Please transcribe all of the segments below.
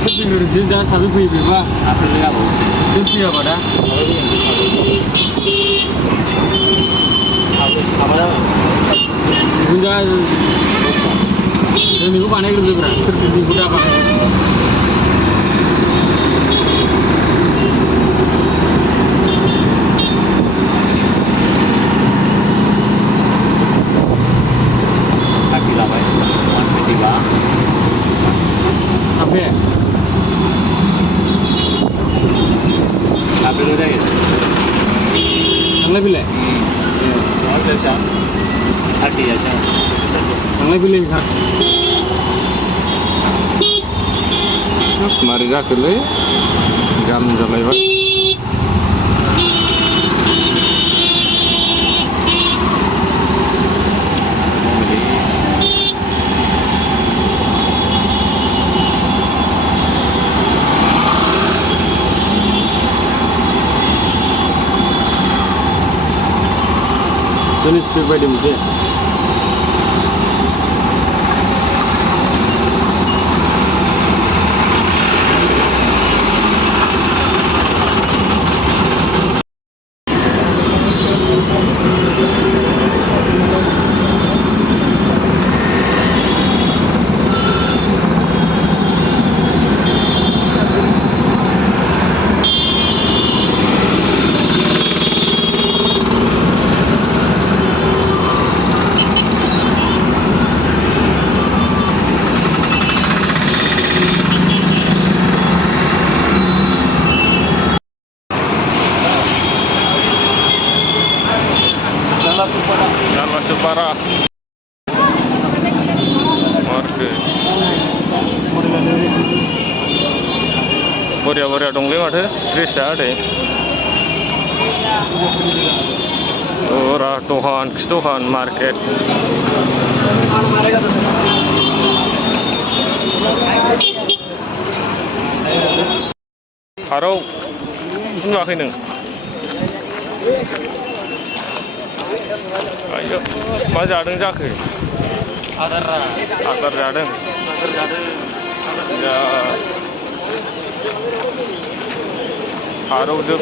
Sebelum dah sampai pergi berapa? Apa lagi apa? Itu apa dah? Apa dah? Bunda, ini gua panen dulu berapa? Terus bunda panen. Kaki lama ya, tiga. Sampai. Apa dulu deh? Angla bila? और कैसा? हटी अच्छा। Angla bila kan? Mari जाखोलै गान जालायबाय Jenis pribadi mungkin. Jalan Supara Market बरिया दंलै माथो ड्रेसआ ओरै दखान दखान मार्केट हारौ नुवाखै नों आयो मा जादों जाखो Agar. आदार जादों जा हारौजों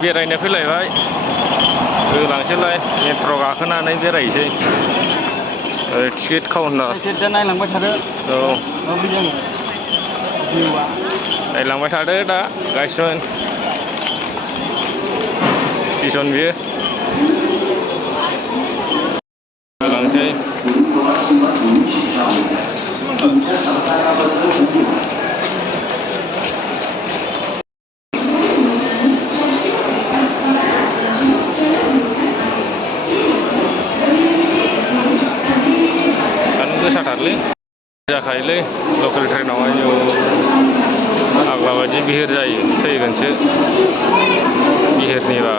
बेरायनो फैलायबाय होलांसैलाय मेट्र' गाखोनानै बेरायसै टिकेट काउन्टार Kita naik थादो औ बिजों जिउआ नायलांबाय थादो दा गायसमोन स्टेसन बियो होलांसै सान्दुं गोसाथारलै जाखायोलै लकेल ट्रेनावहाय आग्ला बायदि बिहिर जायो थैगोनसो बिहिरनिबा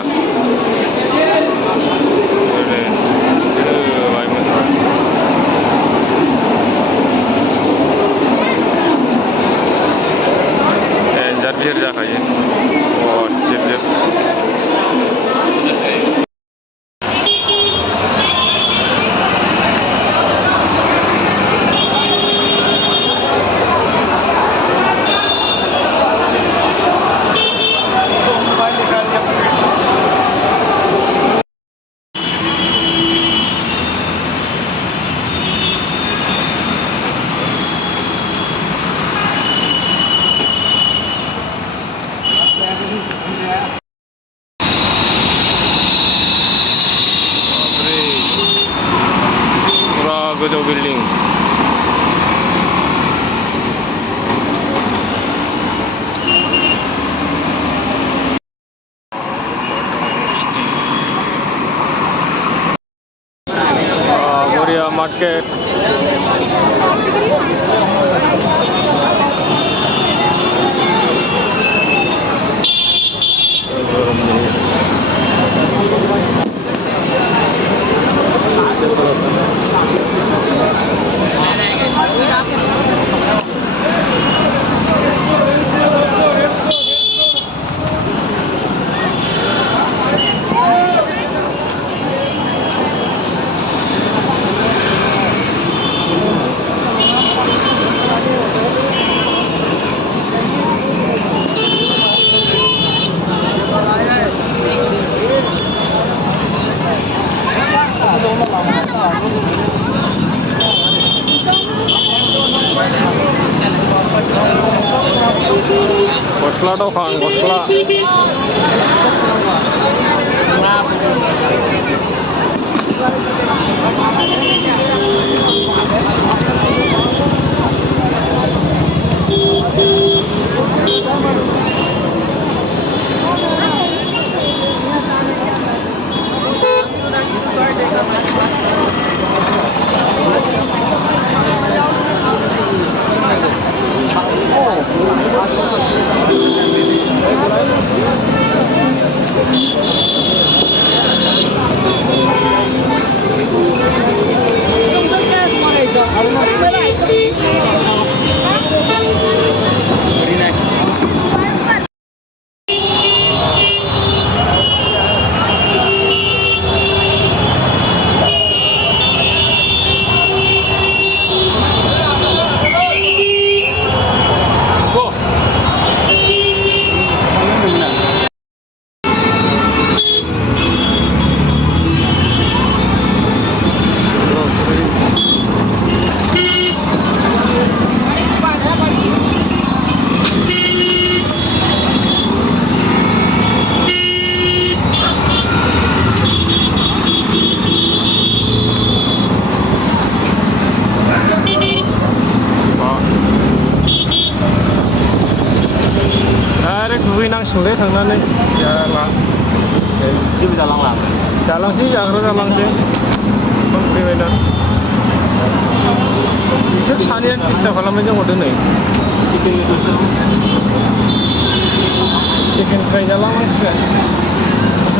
डेन्जार बिहिर जाखायो जिब गोजौ बिल्डिं बरिया मार्केट गस्ला दखान गस्ला दुगैनांसिगौलै थांनानै जाला जेबो जालांला जालांसै जाग्रा जालांसै फैबायना बिसोर सानैयानो डिस्टार्ब खालामनाय जोंखौ दिनै चिकेन फ्राय जालांनांसिगोन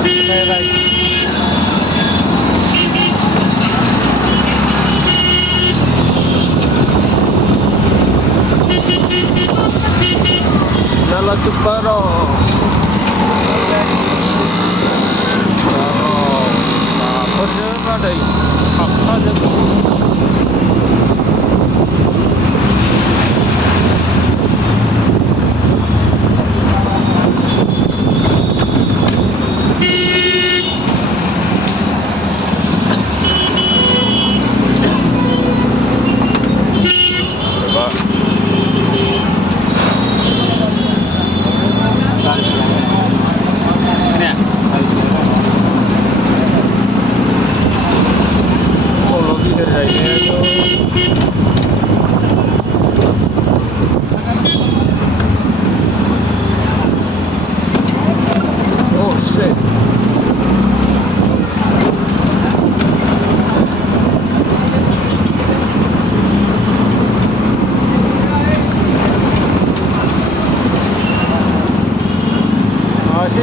फ्राय राइस Nala Suparo Nafo'जों बादै हाबखाजों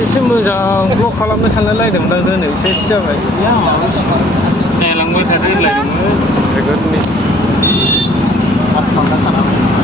एसे मोजां ब्लग खालामनो सानलायलायदोंमोन आं दिनै एसे जाबाय नायलांबाय थादो होनलायदोंमोन रेकर्डनि पास घन्टा खानानै